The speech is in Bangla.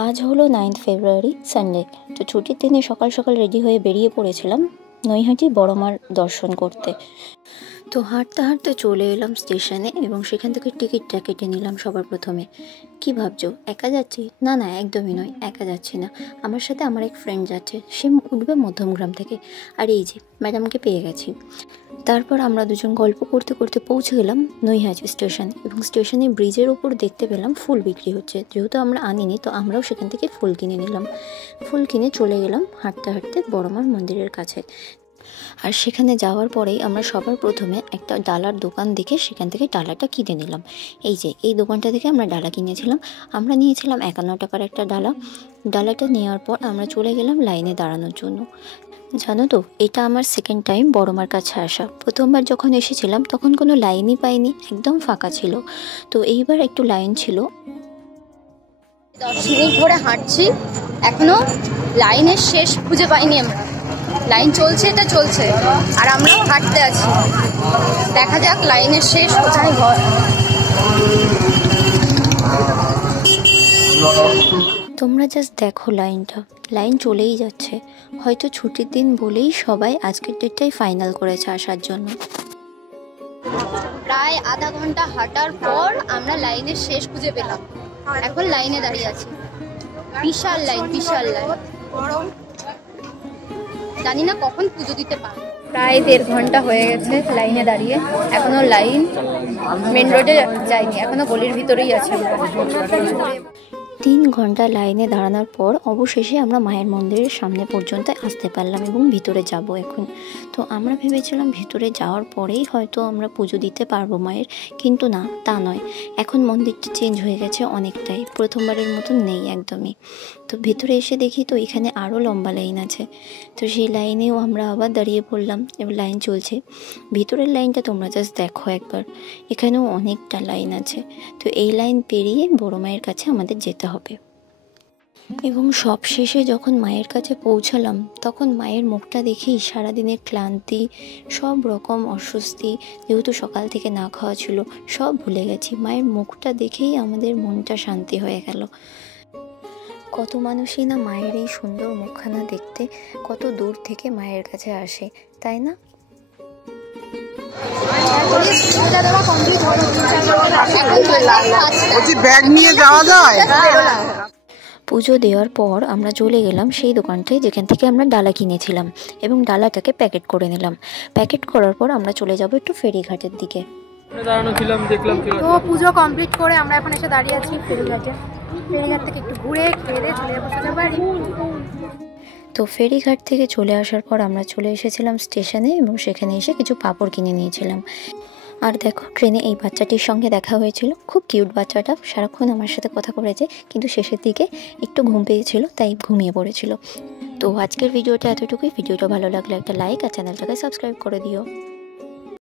আজ হলো 9 ফেব্রুয়ারি সানডে। তো ছুটির দিনে সকাল সকাল রেডি হয়ে বেরিয়ে পড়েছিলাম নৈহাটি বড় মার দর্শন করতে। তো হাঁটতে হাঁটতে চলে এলাম স্টেশনে এবং সেখান থেকে টিকিটটা কেটে নিলাম সবার প্রথমে। কি ভাবছো একা যাচ্ছি? না না, একদমই নয়, একা যাচ্ছি না। আমার সাথে আমার এক ফ্রেন্ড যাচ্ছে, সে উঠবে মধ্যমগ্রাম থেকে। আর এই যে ম্যাডামকে পেয়ে গেছি। তারপর আমরা দুজন গল্প করতে করতে পৌঁছে গেলাম নৈহাটি স্টেশন এবং স্টেশনে ব্রিজের ওপর দেখতে পেলাম ফুল বিক্রি হচ্ছে। যেহেতু আমরা আনিনি, তো আমরাও সেখান থেকে ফুল কিনে নিলাম। ফুল কিনে চলে গেলাম হাঁটতে হাঁটতে বড়মার মন্দিরের কাছে। আর সেখানে যাওয়ার পরেই আমরা সবার প্রথমে একটা ডালার দোকান দেখে সেখান থেকে ডালাটা কিনে নিলাম। এই যে এই দোকানটা থেকে আমরা ডালা কিনেছিলাম। আমরা নিয়েছিলাম 51 টাকার একটা ডালাটা নেওয়ার পর আমরা চলে গেলাম লাইনে দাঁড়ানোর জন্য। জানো তো, এটা আমার সেকেন্ড টাইম বড়মার কাছে আসা। প্রথমবার যখন এসেছিলাম তখন কোনো লাইনই পাইনি, একদম ফাঁকা ছিল। তো এইবার একটু লাইন ছিল। 10 মিনিট ধরে হাঁটছি, এখনো লাইনের শেষ খুঁজে পাইনি আমরা। লাইন চলছে, এটা চলছে, আর আমরাও হাঁটতে আছি। দেখা যাক লাইনের শেষ কোথায় ঘর। তোমরা জাস্ট দেখো লাইন চলেই যাচ্ছে। হয়তো ছুটির দিন বলেই সবাই আজকের ডেটটাই ফাইনাল করেছে আসার জন্য। প্রায় আধা ঘন্টা হাঁটার পর আমরা লাইনের শেষ খুঁজে পেলাম। এখন লাইনে দাঁড়িয়ে আছি, বিশাল লাইন। জানি না কখন পুজো দিতে পারবো। প্রায় 1.5 ঘন্টা হয়ে গেছে লাইনে দাঁড়িয়ে, এখনো লাইন মেন রোডে যায়নি, এখনো গলির ভিতরেই আছে। 3 ঘন্টা লাইনে দাঁড়ানোর পর অবশেষে আমরা মায়ের মন্দিরের সামনে পর্যন্ত আসতে পারলাম এবং ভিতরে যাব এখন। তো আমরা ভেবেছিলাম ভিতরে যাওয়ার পরেই হয়তো আমরা পুজো দিতে পারবো মায়ের, কিন্তু না, তা নয়। এখন মন্দিরটা চেঞ্জ হয়ে গেছে অনেকটাই, প্রথমবারের মতন নেই একদমই। তো ভেতরে এসে দেখি তো এখানে আরও লম্বা লাইন আছে। তো সেই লাইনেও আমরা আবার দাঁড়িয়ে পড়লাম এবং লাইন চলছে। ভিতরের লাইনটা তোমরা জাস্ট দেখো একবার, এখানেও অনেকটা লাইন আছে। তো এই লাইন পেরিয়ে বড় মায়ের কাছে আমাদের যেতে হবে। এবং সব শেষে যখন মায়ের কাছে পৌঁছালাম তখন মায়ের মুখটা দেখেই সারাদিনের ক্লান্তি, সব রকম অস্বস্তি, যেহেতু সকাল থেকে না খাওয়া ছিল, সব ভুলে গেছি। মায়ের মুখটা দেখেই আমাদের মনটা শান্তি হয়ে গেল। কত মানুষই না মায়ের এই সুন্দর মুখখানা দেখতে কত দূর থেকে মায়ের কাছে আসে, তাই না? ব্যাগ নিয়ে যাওয়া যায়। পুজো দেওয়ার পর আমরা চলে গেলাম সেই দোকানটায় যেখান থেকে আমরা ডালা কিনেছিলাম এবং ডালাটাকে প্যাকেট করে নিলাম। প্যাকেট করার পর আমরা চলে যাব একটু ফেরিঘাটের দিকে। তো পুজো কমপ্লিট করে আমরা এখন এসে দাঁড়িয়ে আছি ফেরিঘাটে। ফেরিঘাট থেকে একটু ঘুরে খেয়ে চলে যাবো সোজা বাড়ি। তো ফেরিঘাট থেকে চলে আসার পর আমরা চলে এসেছিলাম স্টেশনে এবং সেখানে এসে কিছু পাঁপড় কিনে নিয়েছিলাম। আর দেখো, ট্রেনে এই বাচ্চাটির সঙ্গে দেখা হয়েছিল। খুব কিউট বাচ্চাটা, সারাক্ষণ আমার সাথে কথা বলেছে, কিন্তু শেষের দিকে একটু ঘুম পেয়েছিল তাই ঘুমিয়ে পড়েছিল। তো আজকের ভিডিওটা এতটুকুই। ভিডিওটা ভালো লাগলে একটা লাইক আর চ্যানেলটাকে সাবস্ক্রাইব করে দিও।